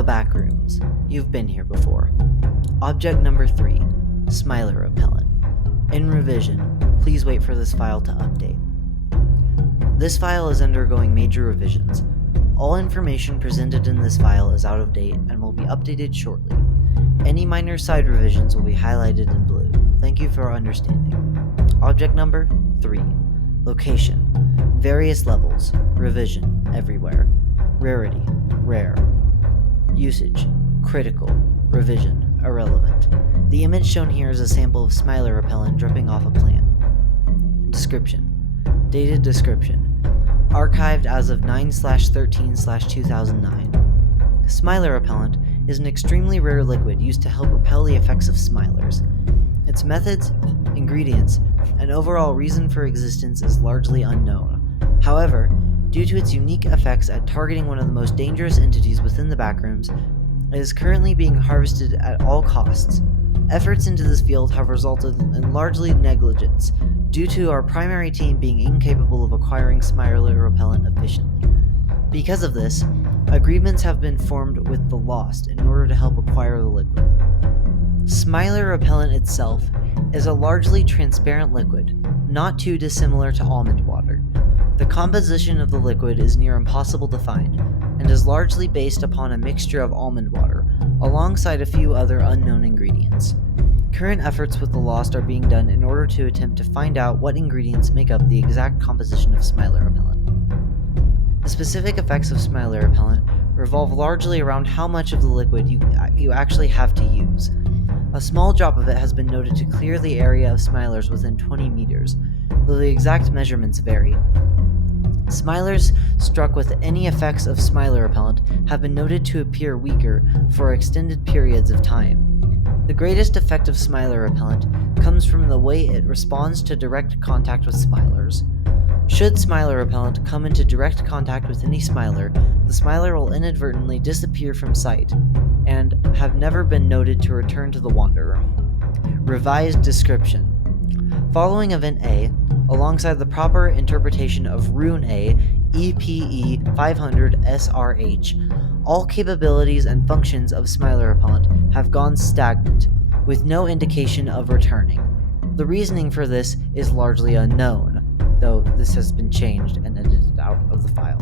The Backrooms. You've been here before. Object number 3, Smiler Repellent. In revision, please wait for this file to update. This file is undergoing major revisions. All information presented in this file is out of date and will be updated shortly. Any minor side revisions will be highlighted in blue. Thank you for understanding. Object number 3, Location. Various levels. Revision. Everywhere. Rarity. Rare. Usage. Critical. Revision. Irrelevant. The image shown here is a sample of Smiler Repellent dripping off a plant. Description. Dated description. Archived as of 9/13/2009. Smiler Repellent is an extremely rare liquid used to help repel the effects of smilers. Its methods, ingredients, and overall reason for existence is largely unknown. However, due to its unique effects at targeting one of the most dangerous entities within the Backrooms, it is currently being harvested at all costs. Efforts into this field have resulted in largely negligence, due to our primary team being incapable of acquiring Smiler Repellent efficiently. Because of this, agreements have been formed with the Lost in order to help acquire the liquid. Smiler Repellent itself is a largely transparent liquid, not too dissimilar to almond water. The composition of the liquid is near impossible to find, and is largely based upon a mixture of almond water, alongside a few other unknown ingredients. Current efforts with the Lost are being done in order to attempt to find out what ingredients make up the exact composition of Smiler Repellent. The specific effects of Smiler Repellent revolve largely around how much of the liquid you actually have to use. A small drop of it has been noted to clear the area of smilers within 20 meters, though the exact measurements vary. Smilers struck with any effects of Smiler Repellent have been noted to appear weaker for extended periods of time. The greatest effect of Smiler Repellent comes from the way it responds to direct contact with smilers. Should Smiler Repellent come into direct contact with any smiler, the smiler will inadvertently disappear from sight, and have never been noted to return to the Wanderer. Revised description. Following Event A, alongside the proper interpretation of Rune A, EPE 500 SRH, all capabilities and functions of Smiler Repellent have gone stagnant, with no indication of returning. The reasoning for this is largely unknown, though this has been changed and edited out of the file.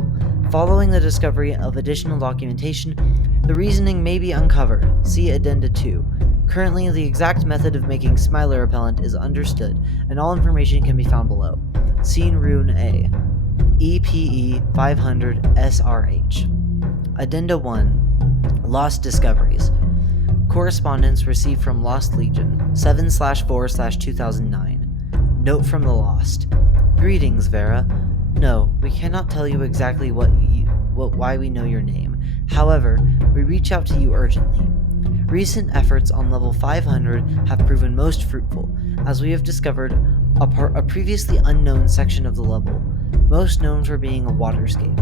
Following the discovery of additional documentation, the reasoning may be uncovered. See Addenda 2. Currently, the exact method of making Smiler Repellent is understood, and all information can be found below. See Rune A, EPE 500 SRH. Addenda 1. Lost Discoveries. Correspondence received from Lost Legion, 7/4/2009. Note from the Lost. Greetings, Vera. No, we cannot tell you exactly why we know your name. However, we reach out to you urgently. Recent efforts on level 500 have proven most fruitful, as we have discovered a previously unknown section of the level, most known for being a waterscape.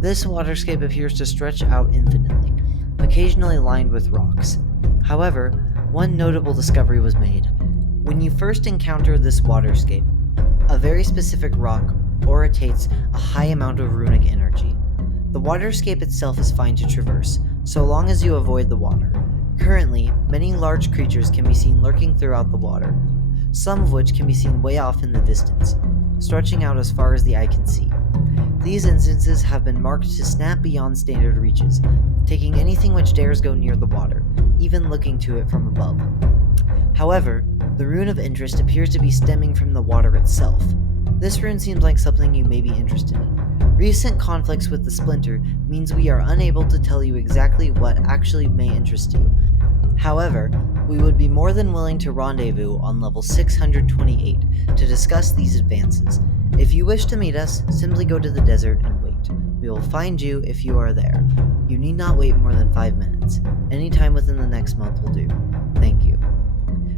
This waterscape appears to stretch out infinitely, occasionally lined with rocks. However, one notable discovery was made. When you first encounter this waterscape, a very specific rock orates a high amount of runic energy. The waterscape itself is fine to traverse, so long as you avoid the water. Currently, many large creatures can be seen lurking throughout the water, some of which can be seen way off in the distance, stretching out as far as the eye can see. These instances have been marked to snap beyond standard reaches, taking anything which dares go near the water, even looking to it from above. However, the rune of interest appears to be stemming from the water itself. This rune seems like something you may be interested in. Recent conflicts with the Splinter means we are unable to tell you exactly what actually may interest you. However, we would be more than willing to rendezvous on level 628 to discuss these advances. If you wish to meet us, simply go to the desert and wait. We will find you if you are there. You need not wait more than 5 minutes. Any time within the next month will do. Thank you.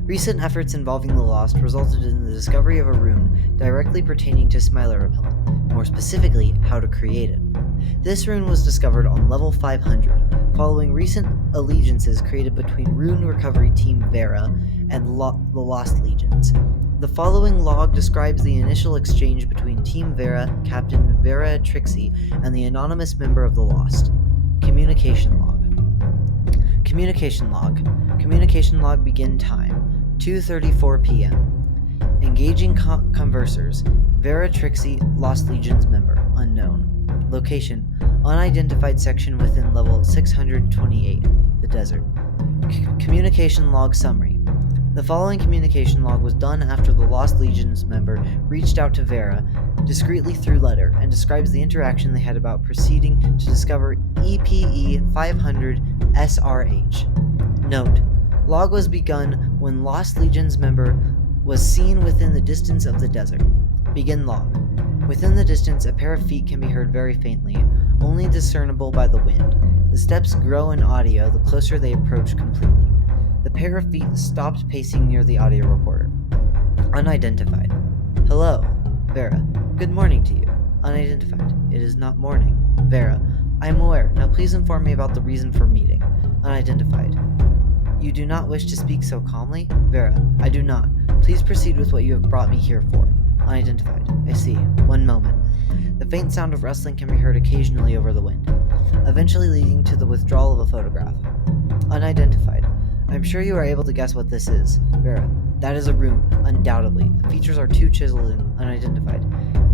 Recent efforts involving the Lost resulted in the discovery of a rune directly pertaining to Smiler Repellent, more specifically, how to create it. This rune was discovered on level 500, following recent allegiances created between Rune Recovery Team Vera and the Lost Legions. The following log describes the initial exchange between Team Vera, Captain Vera Trixie, and the anonymous member of the Lost. Communication log. Communication log. Communication log begin time, 2:34 p.m. Engaging conversers. Vera Trixie, Lost Legions member, unknown. Location, unidentified section within level 628, the desert. Communication log summary. The following communication log was done after the Lost Legions member reached out to Vera discreetly through letter and describes the interaction they had about proceeding to discover EPE 500 SRH. Note, log was begun when Lost Legions member was seen within the distance of the desert. Begin log. Within the distance, a pair of feet can be heard very faintly, only discernible by the wind. The steps grow in audio the closer they approach completely. The pair of feet stopped pacing near the audio recorder. Unidentified. Hello, Vera. Good morning to you. Unidentified. It is not morning. Vera. I am aware. Now please inform me about the reason for meeting. Unidentified. You do not wish to speak so calmly? Vera. I do not. Please proceed with what you have brought me here for. Unidentified. I see. One moment. The faint sound of rustling can be heard occasionally over the wind, eventually leading to the withdrawal of a photograph. Unidentified. I'm sure you are able to guess what this is. Vera. That is a rune, undoubtedly. The features are too chiseled and unidentified.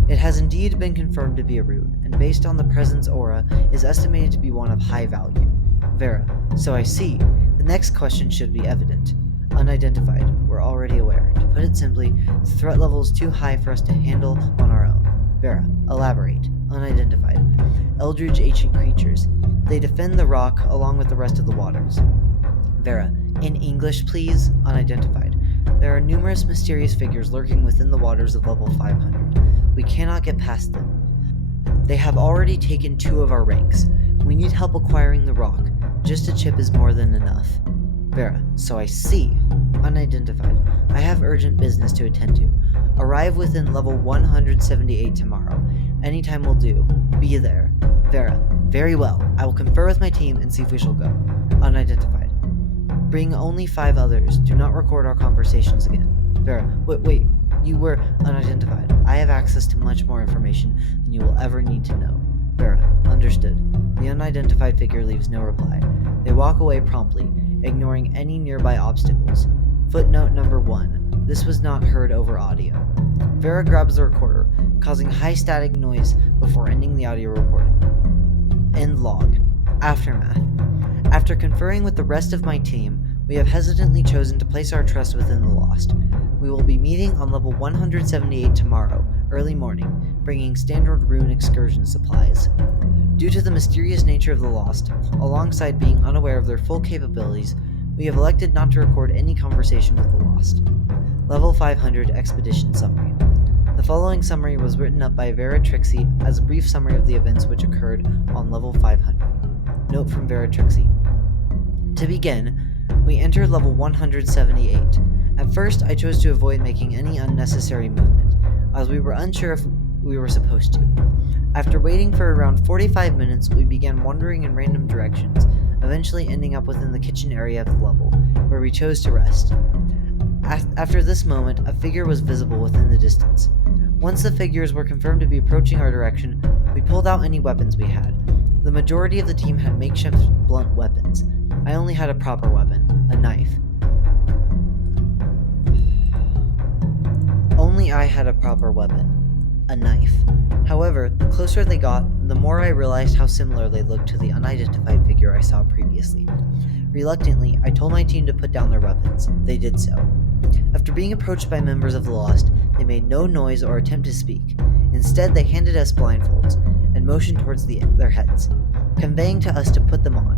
It has indeed been confirmed to be a rune, and based on the presence aura, is estimated to be one of high value. Vera. So I see. The next question should be evident. Unidentified. We're already aware. To put it simply, the threat level is too high for us to handle on our own. Vera. Elaborate. Unidentified. Eldritch ancient creatures. They defend the rock along with the rest of the waters. Vera. In English, please. Unidentified. There are numerous mysterious figures lurking within the waters of level 500. We cannot get past them. They have already taken 2 of our ranks. We need help acquiring the rock. Just a chip is more than enough. Vera. So I see. Unidentified. I have urgent business to attend to. Arrive within level 178 tomorrow. Anytime will do. Be there. Vera. Very well. I will confer with my team and see if we shall go. Unidentified. Bring only 5 others. Do not record our conversations again. Vera. Wait. You were unidentified. I have access to much more information than you will ever need to know. Vera. Understood. The unidentified figure leaves no reply. They walk away promptly, ignoring any nearby obstacles. Footnote number 1. This was not heard over audio. Vera grabs the recorder, causing high static noise before ending the audio recording. End log. Aftermath. After conferring with the rest of my team, we have hesitantly chosen to place our trust within the Lost. We will be meeting on level 178 tomorrow, early morning, bringing standard rune excursion supplies. Due to the mysterious nature of the Lost, alongside being unaware of their full capabilities, we have elected not to record any conversation with the Lost. Level 500 Expedition Summary. The following summary was written up by Vera Trixie as a brief summary of the events which occurred on level 500. Note from Vera Trixie. To begin, we entered level 178. At first, I chose to avoid making any unnecessary movement, as we were unsure if we were supposed to. After waiting for around 45 minutes, we began wandering in random directions, eventually ending up within the kitchen area of the level, where we chose to rest. After this moment, a figure was visible within the distance. Once the figures were confirmed to be approaching our direction, we pulled out any weapons we had. The majority of the team had makeshift blunt weapons. I only had a proper weapon, a knife. Only I had a proper weapon, a knife. However, the closer they got, the more I realized how similar they looked to the unidentified figure I saw previously. Reluctantly, I told my team to put down their weapons. They did so. After being approached by members of the Lost, they made no noise or attempt to speak. Instead, they handed us blindfolds and motioned towards their heads, conveying to us to put them on.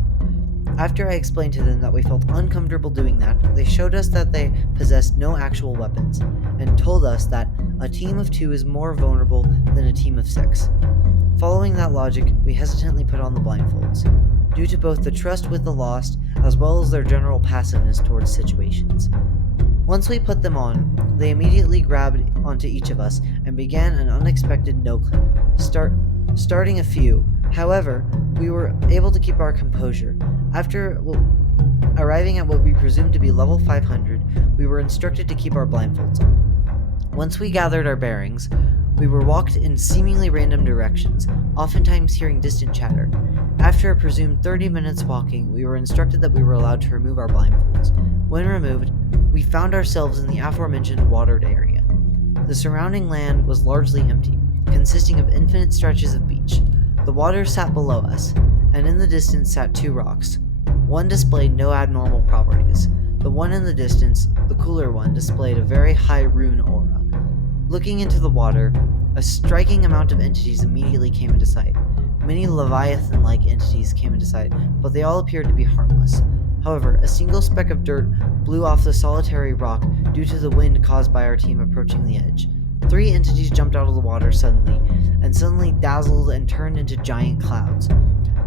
After I explained to them that we felt uncomfortable doing that, they showed us that they possessed no actual weapons, and told us that a team of 2 is more vulnerable than a team of 6. Following that logic, we hesitantly put on the blindfolds, due to both the trust with the Lost as well as their general passiveness towards situations. Once we put them on, they immediately grabbed onto each of us and began an unexpected no-clip, starting a few. However, we were able to keep our composure. After arriving at what we presumed to be level 500, we were instructed to keep our blindfolds on. Once we gathered our bearings, we were walked in seemingly random directions, oftentimes hearing distant chatter. After a presumed 30 minutes walking, we were instructed that we were allowed to remove our blindfolds. When removed, we found ourselves in the aforementioned watered area. The surrounding land was largely empty, consisting of infinite stretches of beach. The water sat below us, and in the distance sat two rocks. One displayed no abnormal properties. The one in the distance, the cooler one, displayed a very high rune aura. Looking into the water, a striking amount of entities immediately came into sight. Many Leviathan-like entities came into sight, but they all appeared to be harmless. However, a single speck of dirt blew off the solitary rock due to the wind caused by our team approaching the edge. 3 entities jumped out of the water suddenly dazzled and turned into giant clouds.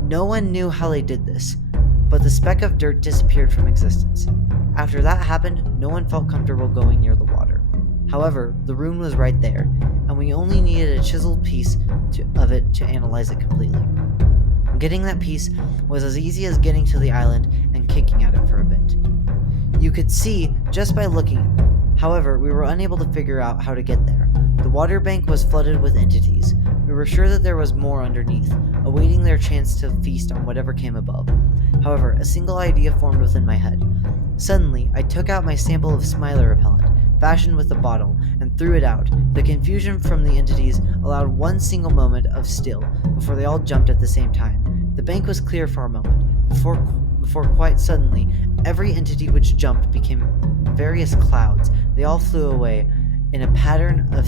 No one knew how they did this, but the speck of dirt disappeared from existence. After that happened, no one felt comfortable going near the water. However, the rune was right there, and we only needed a chiseled piece of it to analyze it completely. Getting that piece was as easy as getting to the island and kicking at it for a bit. You could see just by looking at it. However, we were unable to figure out how to get there. The water bank was flooded with entities. We were sure that there was more underneath, awaiting their chance to feast on whatever came above. However, a single idea formed within my head. Suddenly, I took out my sample of Smiler Repellent, fashioned with a bottle, and threw it out. The confusion from the entities allowed one single moment of still before they all jumped at the same time. The bank was clear for a moment, before quite suddenly, every entity which jumped became various clouds. They all flew away in a pattern of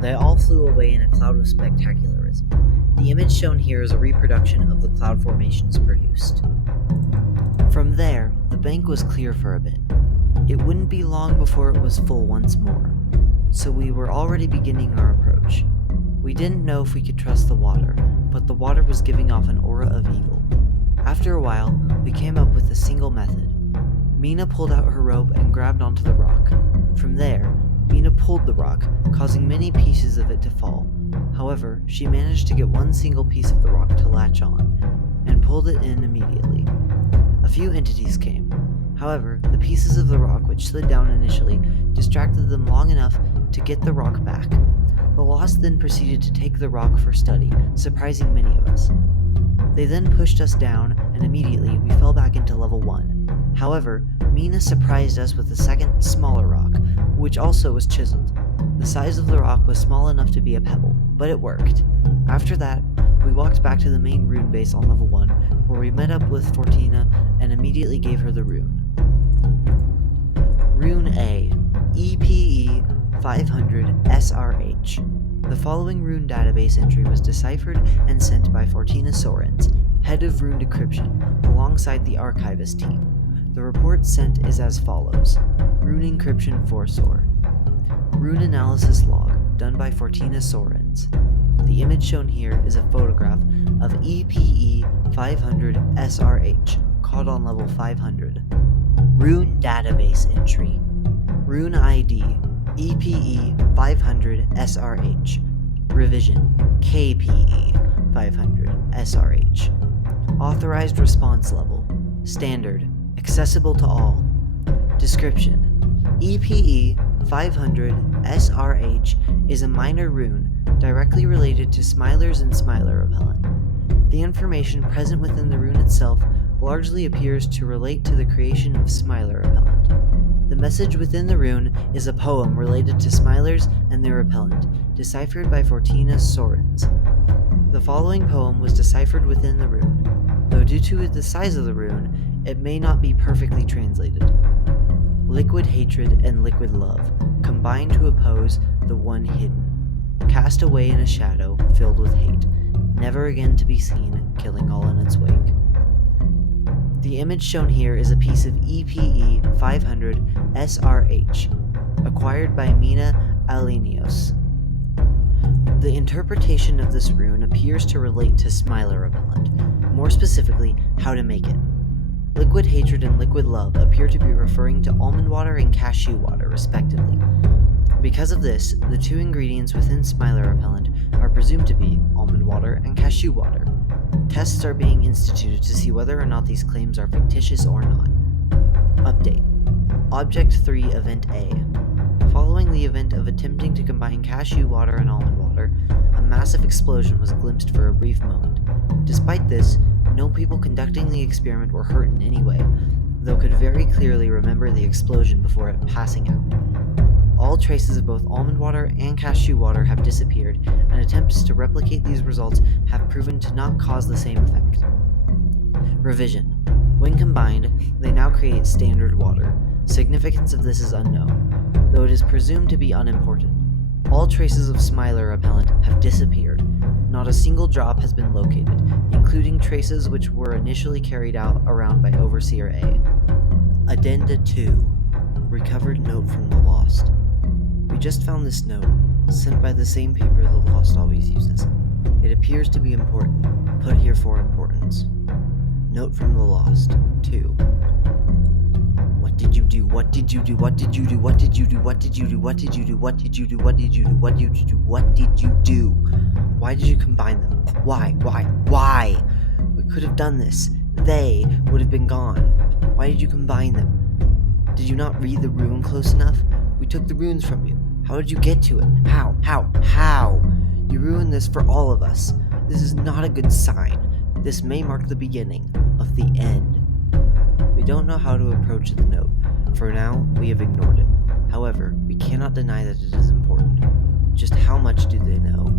They all flew away in a cloud of spectacularism. The image shown here is a reproduction of the cloud formations produced. From there, the bank was clear for a bit. It wouldn't be long before it was full once more, so we were already beginning our approach. We didn't know if we could trust the water, but the water was giving off an aura of evil. After a while, we came up with a single method. Mina pulled out her rope and grabbed onto the rock. From there, Mina pulled the rock, causing many pieces of it to fall. However, she managed to get one single piece of the rock to latch on, and pulled it in immediately. A few entities came. However, the pieces of the rock which slid down initially distracted them long enough to get the rock back. The Lost then proceeded to take the rock for study, surprising many of us. They then pushed us down, and immediately we fell back into level 1. However, Mina surprised us with a second, smaller rock, which also was chiseled. The size of the rock was small enough to be a pebble, but it worked. After that, we walked back to the main rune base on level 1, where we met up with Fortina and immediately gave her the rune. Rune A, EPE 500 SRH. The following rune database entry was deciphered and sent by Fortina Sorens, head of rune decryption, alongside the archivist team. The report sent is as follows. Rune encryption for SOR. Rune analysis log, done by Fortina Sorens. The image shown here is a photograph of EPE 500 SRH, caught on level 500. Rune database entry. Rune ID, EPE 500 SRH. Revision, KPE 500 SRH. Authorized response level, standard, accessible to all. Description, EPE 500 SRH is a minor rune directly related to Smilers and Smiler Repellent. The information present within the rune itself largely appears to relate to the creation of Smiler Repellent. The message within the rune is a poem related to Smilers and their repellent, deciphered by Fortina Sorens. The following poem was deciphered within the rune, though due to the size of the rune, it may not be perfectly translated. Liquid hatred and liquid love combine to oppose the one hidden, cast away in a shadow filled with hate, never again to be seen, killing all in its wake. The image shown here is a piece of EPE 500 SRH, acquired by Mina Alenios. The interpretation of this rune appears to relate to Smiler Repellent, more specifically, how to make it. Liquid hatred and liquid love appear to be referring to almond water and cashew water, respectively. Because of this, the two ingredients within Smiler Repellent are presumed to be almond water and cashew water. Tests are being instituted to see whether or not these claims are fictitious or not. Update. Object 3 Event A. Following the event of attempting to combine cashew water and almond water, a massive explosion was glimpsed for a brief moment. Despite this, no people conducting the experiment were hurt in any way, though could very clearly remember the explosion before it passing out. All traces of both almond water and cashew water have disappeared, and attempts to replicate these results have proven to not cause the same effect. Revision. When combined, they now create standard water. Significance of this is unknown, though it is presumed to be unimportant. All traces of Smiler repellent have disappeared. Not a single drop has been located, including traces which were initially carried out around by Overseer A. Addenda 2. Recovered note from the Lost. We just found this note, sent by the same paper the Lost always uses. It appears to be important, put here for importance. Note from the Lost. 2. What did you do? What did you do? What did you do? What did you do? What did you do? What did you do? What did you do? What did you do? What did you do? What did you do? Why did you combine them? Why? We could have done this. They would have been gone. Why did you combine them? Did you not read the rune close enough? We took the runes from you. How did you get to it? How? You ruined this for all of us. This is not a good sign. This may mark the beginning of the end. We don't know how to approach the note. For now, we have ignored it. However, we cannot deny that it is important. Just how much do they know?